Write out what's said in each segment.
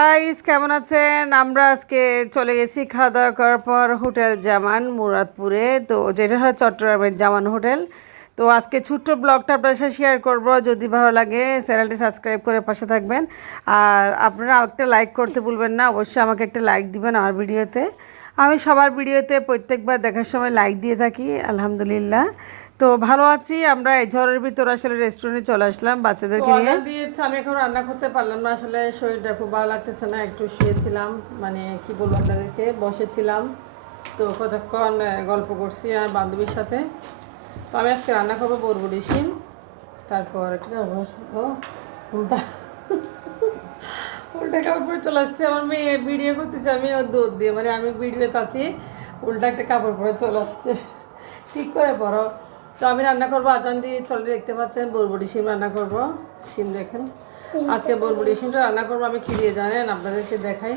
Guys কেমন আছেন? আমরা আজকে চলে গেছি খাওয়া দাওয়া করার পর হোটেল জামান মুরাদপুরে, তো যেটা হয় চট্টগ্রামের জামান হোটেল। তো আজকে ছোট্ট ব্লগটা আপনার সাথে শেয়ার করব। যদি ভালো লাগে চ্যানেলটি সাবস্ক্রাইব করে পাশে থাকবেন, আর আপনারা একটা লাইক করতে ভুলবেন না। অবশ্যই আমাকে একটা লাইক দিবেন আমার ভিডিওতে। আমি সবার ভিডিওতে প্রত্যেকবার দেখার সময় লাইক দিয়ে থাকি, আলহামদুলিল্লাহ। তো ভালো আছি। আমরা এই ঝড়ের ভিতর আসলে রেস্টুরেন্টে চলে আসলাম বাচ্চাদেরকে নিয়ে। দিয়েছে, আমি এখন রান্না করতে পারলাম না, আসলে শরীরটা খুব ভালো লাগতেছে না। একটু শুয়েছিলাম, মানে কি বলবো আপনাদেরকে, বসেছিলাম। তো কতক্ষণ গল্প করছি আর বান্ধবীর সাথে। তো আমি আজকে রান্না করবো বরবটি শিম, তারপর একটা উল্টা উল্টা কাপড় পরে চলে আসছে। আমার মেয়ে ভিডিও করতেছে, আমি ওর দুধ দিয়ে, মানে আমি ভিডিওতে আছি, উল্টা একটা কাপড় পরে চলে আসছে। ঠিক করে পরো। তো আমি রান্না করবো, আজান দিয়ে চলে দেখতে পাচ্ছেন বরবটি শিম রান্না করবো। শিম দেখেন, আজকে বরবটি শিমটা রান্না করবো। আমি কি দিয়ে জানেন, আপনাদেরকে দেখাই।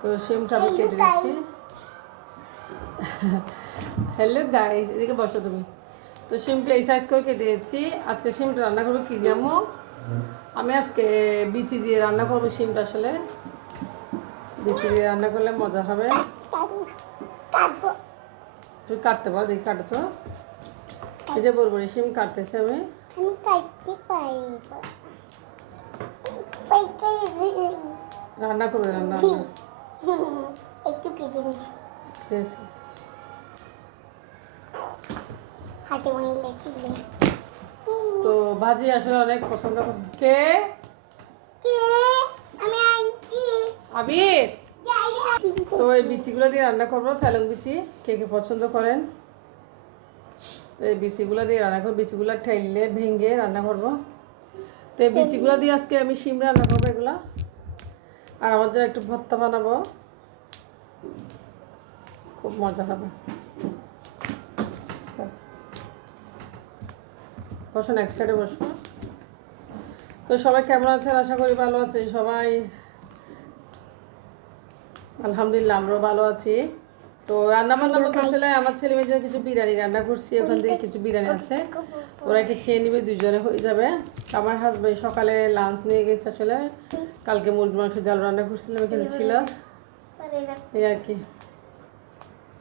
তো শিমটা আমি কেটে দিচ্ছি। হ্যালো গাইস, এদিকে বসো তুমি। তো শিমটা এই সাইজ করে কেটে দিচ্ছি। আজকে শিমটা রান্না করবো কি জামো, আমি আজকে বিচি দিয়ে রান্না করবো শিমটা। আসলে বিচি দিয়ে রান্না করলে মজা হবে। তুই কাটতে পারো, দেখি কাটো তো। এই যে বরবটি শিম কাটতেছে আমি। রান্না করবে, রান্না একটু কেটে তো ভাজি আসলে অনেক পছন্দ করি। কে আবির? তো এই বিচিগুলো দিয়ে রান্না করবো, ফেলং বিচি। কে কে পছন্দ করেন? তো এই বিচিগুলো দিয়ে রান্না করবো, বিচিগুলো ঠেললে ভেঙে রান্না করবো। তো এই বিচিগুলো দিয়ে আজকে আমি শিম রান্না করবো এগুলা। আর আমার জন্য একটু ভর্তা বানাবো, খুব মজা হবে। বসুন, এক সাইডে বসুন। তো সবাই কেমন আছেন? আশা করি ভালো আছে সবাই, আলহামদুলিল্লাহ আমরাও ভালো আছি। তো রান্না বান্না বলতে আসলে আমার ছেলে মেয়ের জন্য কিছু বিরিয়ানি রান্না করছি, ওখান থেকে কিছু বিরিয়ানি আছে, ওরা একটু খেয়ে নিবে, দুজনে হয়ে যাবে। আমার হাজব্যান্ড সকালে লাঞ্চ নিয়ে গেছে, আসলে কালকে মুরগি মাংস ডাল রান্না করছিলাম, এখানে ছিল এই আর কি।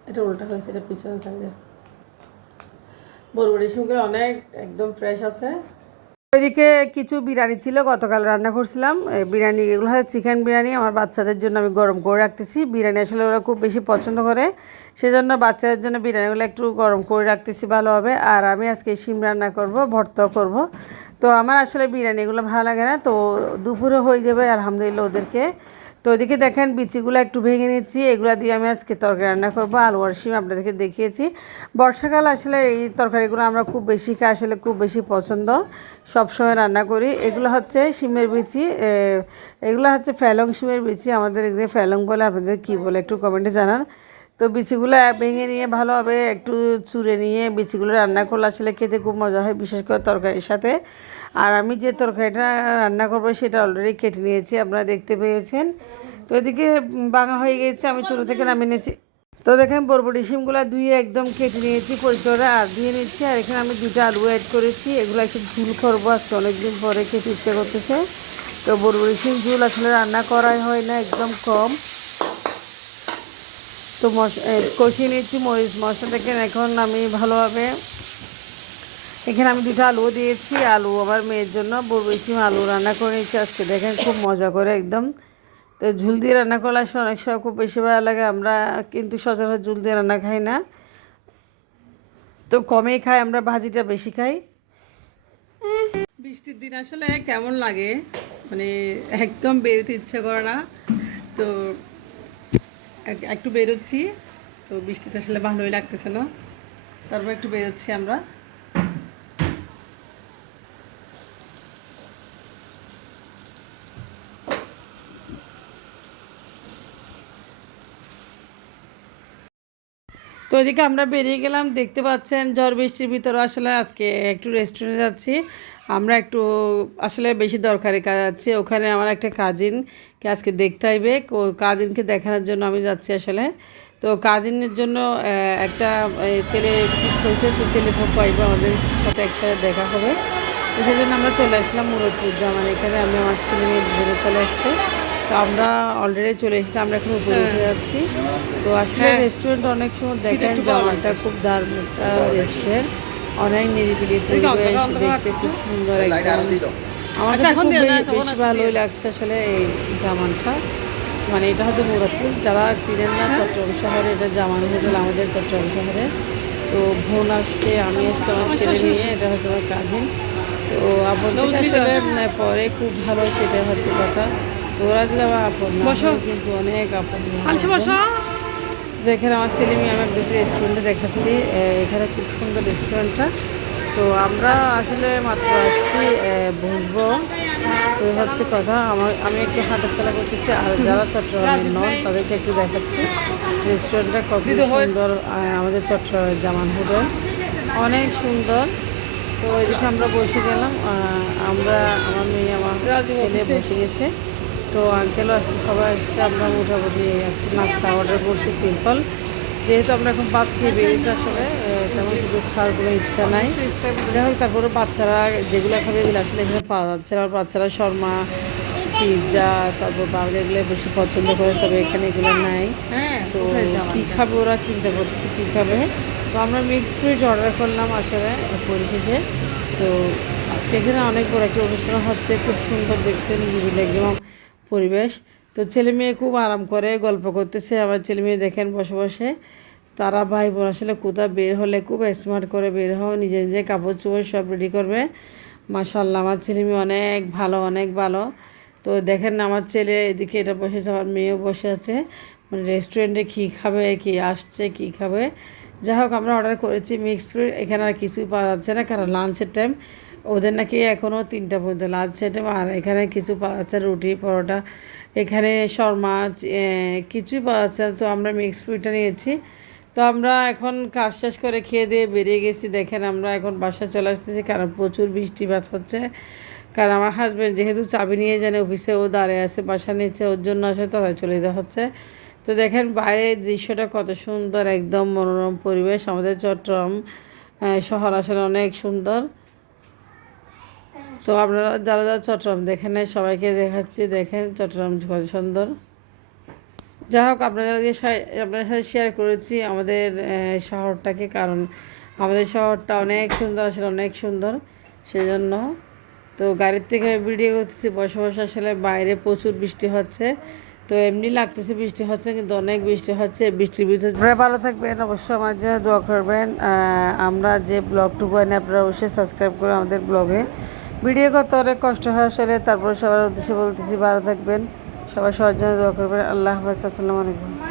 এটা উল্টা হয়েছে, এটা পিছনে থাকবে। বরবটি শুকিয়ে অনেক একদম ফ্রেশ আছে। ওইদিকে কিছু বিরিয়ানি ছিল, গতকাল রান্না করছিলাম। বিরিয়ানি এগুলো হয় চিকেন বিরিয়ানি, আমার বাচ্চাদের জন্য আমি গরম করে রাখতেছি। বিরিয়ানি আসলে ওরা খুব বেশি পছন্দ করে, সেজন্য বাচ্চাদের জন্য বিরিয়ানিগুলো একটু গরম করে রাখতেছি ভালোভাবে। আর আমি আজকে শিম রান্না করব, ভর্তাও করব। তো আমার আসলে বিরিয়ানিগুলো ভালো লাগে না, তো দুপুরে হয়ে যাবে আলহামদুলিল্লাহ ওদেরকে। তো ওইদিকে দেখেন বিচিগুলো একটু ভেঙে নিচ্ছি, এগুলো দিয়ে আমি আজকে তরকারি রান্না করবো। আলু আর শিম আপনাদেরকে দেখিয়েছি। বর্ষাকাল আসলে এই তরকারিগুলো আমরা খুব বেশি খাই, আসলে খুব বেশি পছন্দ, সবসময় রান্না করি। এগুলো হচ্ছে শিমের বিচি, এগুলো হচ্ছে ফ্যালং শিমের বিচি, আমাদের এখানে ফ্যালং বলে, আপনাদের কী বলে একটু কমেন্টে জানান। তো বিচিগুলো ভেঙে নিয়ে ভালোভাবে একটু চুড়ে নিয়ে বিচিগুলো রান্না করলে আসলে খেতে খুব মজা হয়, বিশেষ করে তরকারির সাথে। আর আমি যে তরকারিটা রান্না করবো সেটা অলরেডি কেটে নিয়েছি, আপনারা দেখতে পেয়েছেন। তো এদিকে ভাঙা হয়ে গেছে, আমি চুলো থেকে নামিয়ে নিয়েছি। তো দেখেন বরবটি শিমগুলো ধুয়ে একদম কেটে নিয়েছি পরিষ্কার করে, আর ধুয়ে নিচ্ছি। আর এখানে আমি 2টা আলু অ্যাড করেছি, এগুলো একটু ঝুল করবো আজকে, অনেকদিন পরে খেতে ইচ্ছে করতেছে। তো বরবটি শিম ঝুল আসলে রান্না করাই হয় না, একদম কম। তো কষিয়ে নিচ্ছি মরিচ মশলা। দেখেন এখন আমি ভালোভাবে এখানে আমি 2টা আলুও দিয়েছি, আলু আমার মেয়ের জন্য বরবটি শিম আলু রান্না করে নিচ্ছি আজকে, দেখেন খুব মজা করে একদম। তো ঝুল দিয়ে রান্না করলে আসলে অনেক সময় খুব বেশি ভালো লাগে, আমরা কিন্তু সচরাচর ঝুল দিয়ে রান্না খাই না, তো কমেই খাই আমরা, ভাজিটা বেশি খাই। বৃষ্টির দিন আসলে কেমন লাগে, মানে একদম বেরোতে ইচ্ছে করে না। তো একটু বেরোচ্ছি, তো বৃষ্টিতে আসলে ভালোই লাগতেছে না, তারপর একটু বেরোচ্ছি আমরা। তো ওইদিকে আমরা বেরিয়ে গেলাম, দেখতে পাচ্ছেন ঝড় বৃষ্টির ভিতরে আসলে আজকে একটু রেস্টুরেন্টে যাচ্ছি আমরা, একটু আসলে বেশি দরকারি কাজ যাচ্ছি। ওখানে আমার একটা কাজিনকে আজকে দেখতে আসবে, কাজিনকে দেখানোর জন্য আমি যাচ্ছি আসলে। তো কাজিনের জন্য একটা ছেলে ঠিক হয়েছে, তো ছেলে খুব পাইবে, আমাদের সাথে একসাথে দেখা হবে। তো সেই জন্য আমরা চলে আসলাম মুরাদপুর জামান, এখানে আমি আমার ছেলে মেয়ে দুজনে চলে আসছে। তো আমরা অলরেডি চলে এসেছি, আমরা এখন উপরে উঠে যাচ্ছি। তো আসলে রেস্টুরেন্ট অনেক সময় দেখেন জামালটা খুব দারুণ একটা রেস্টুরেন্ট, অনেক নিরিবিলি পরিবেশ, দেখতে খুব সুন্দর একদম। আমার কাছে খুব বেশি ভালোই লাগছে আসলে এই জামানটা। মানে এটা হচ্ছে মুরাদপুর, যারা চিনেন না চট্টগ্রাম শহরে, এটা জামান হোটেল আমাদের চট্টগ্রাম শহরে। তো বোন আসছে, আমি আসছি, আমার ছেলে নিয়ে, এটা হচ্ছে আমার কাজিন। তো আপন আসলে পরে খুব ভালো, সেটা হচ্ছে কথা। তো ওরা যদি আবার আপন না হয়, কিন্তু অনেক আপন। দেখেন আমার ছেলে মেয়ে, আমি দুটি রেস্টুরেন্টে দেখাচ্ছি, এখানে খুব সুন্দর রেস্টুরেন্টটা। তো আমরা আসলে মাত্র আসছি, বসবো। তো হচ্ছে কথা, আমি একটু হাঁটাচলা করতেছি, আর যারা চট্টগ্রামের নন তাদেরকে একটু দেখাচ্ছি রেস্টুরেন্টটা কত সুন্দর। আমাদের চট্টগ্রামের জামান হোটেল অনেক সুন্দর। তো এদিকে আমরা বসে গেলাম, আমরা, আমার মেয়ে, আমার ছেলে বসে গেছে। তো আঙ্কেলও আসছে, সবাই আসছে। আমরা মোটামুটি একটু নাস্তা অর্ডার করছি সিম্পল, যেহেতু আমরা এখন ভাত খেয়ে বেরিয়েছি, আসলে তেমন কিছু খাওয়ার কোনো ইচ্ছা নাই। যাই হোক, তারপরে বাচ্চারা যেগুলো খাবে এগুলো আসলে এখানে পাওয়া যাচ্ছে না। বাচ্চারা শর্মা, পিৎজা, তারপর বার্গার এগুলো বেশি পছন্দ করে, তবে এখানে এগুলো নাই। তো কী খাবে ওরা চিন্তা করতেছে কী খাবে। তো আমরা মিক্সড ফ্রুট অর্ডার করলাম আসলে পরিশেষে। তো আজকে এখানে অনেক বড় একটা অনুষ্ঠান হচ্ছে, খুব সুন্দর দেখতে, নিরিবিলি একদম পরিবেশ। তো ছেলে মেয়ে খুব আরাম করে গল্প করতেছে। আমার ছেলে মেয়ে দেখেন বসে বসে, তারা ভাই বোন আসলে কোথাও বের হলে খুব স্মার্ট করে বের হয়, নিজে নিজে কাপড় চোপড় সব রেডি করবে। মাশাআল্লাহ, আমার ছেলে মেয়ে অনেক ভালো, অনেক ভালো। তো দেখেন না, আমার ছেলে এদিকে এটা বসেছে, আমার মেয়েও বসে আছে। মানে রেস্টুরেন্টে কী খাবে, কী আসছে, কী খাবে। যাই হোক, আমরা অর্ডার করেছি মিক্সড ফ্রুট। এখানে আর কিছুই পাওয়া যাচ্ছে না, কারণ লাঞ্চের টাইম, ওদের নাকি এখনও 3টা পর্যন্ত লাঞ্চের টাইম। আর এখানে কিছু পাওয়া যাচ্ছে, রুটি পরোটা, এখানে শর্মা, কিছুই পাওয়া যাচ্ছে না। তো আমরা মিক্সড ফ্রুটটা নিয়েছি। তো আমরা এখন কাজ শেষ করে খেয়ে দিয়ে বেরিয়ে গেছি। দেখেন আমরা এখন বাসায় চলে আসতেছি, কারণ প্রচুর বৃষ্টিপাত হচ্ছে। কারণ আমার হাজব্যান্ড যেহেতু চাবি নিয়ে জানে অফিসে, ও দাঁড়িয়ে আছে বাসা নিচে, ওর জন্য আসলে তাদের চলে যাওয়া হচ্ছে। তো দেখেন বাইরের দৃশ্যটা কত সুন্দর, একদম মনোরম পরিবেশ। আমাদের চট্টগ্রাম শহর আসলে অনেক সুন্দর। তো আপনারা যারা যারা চট্টগ্রাম দেখেন নাই, সবাইকে দেখাচ্ছি, দেখেন চট্টগ্রাম কত সুন্দর। যাই হোক, আপনাদের সাথে শেয়ার করেছি আমাদের শহরটাকে, কারণ আমাদের শহরটা অনেক সুন্দর, আসলে অনেক সুন্দর, সেজন্য। তো গাড়ির থেকে ভিডিও করতেছি বসে বসে, আসলে বাইরে প্রচুর বৃষ্টি হচ্ছে। তো এমনি লাগতেছে বৃষ্টি হচ্ছে, কিন্তু অনেক বৃষ্টি হচ্ছে। বৃষ্টির ভিতরে আপনারা ভালো থাকবেন, অবশ্যই আমার জন্য দোয়া করবেন। আমরা যে ব্লগটুকু আনি, আপনারা অবশ্যই সাবস্ক্রাইব করে আমাদের ব্লগে। ভিডিও করতে অনেক কষ্ট হয় আসলে, তারপর সবার উদ্দেশ্যে বলতেছি ভালো থাকবেন, সবাই সবার জন্য দোয়া করবেন। আল্লাহ হাফেজ, আসসালামু আলাইকুম।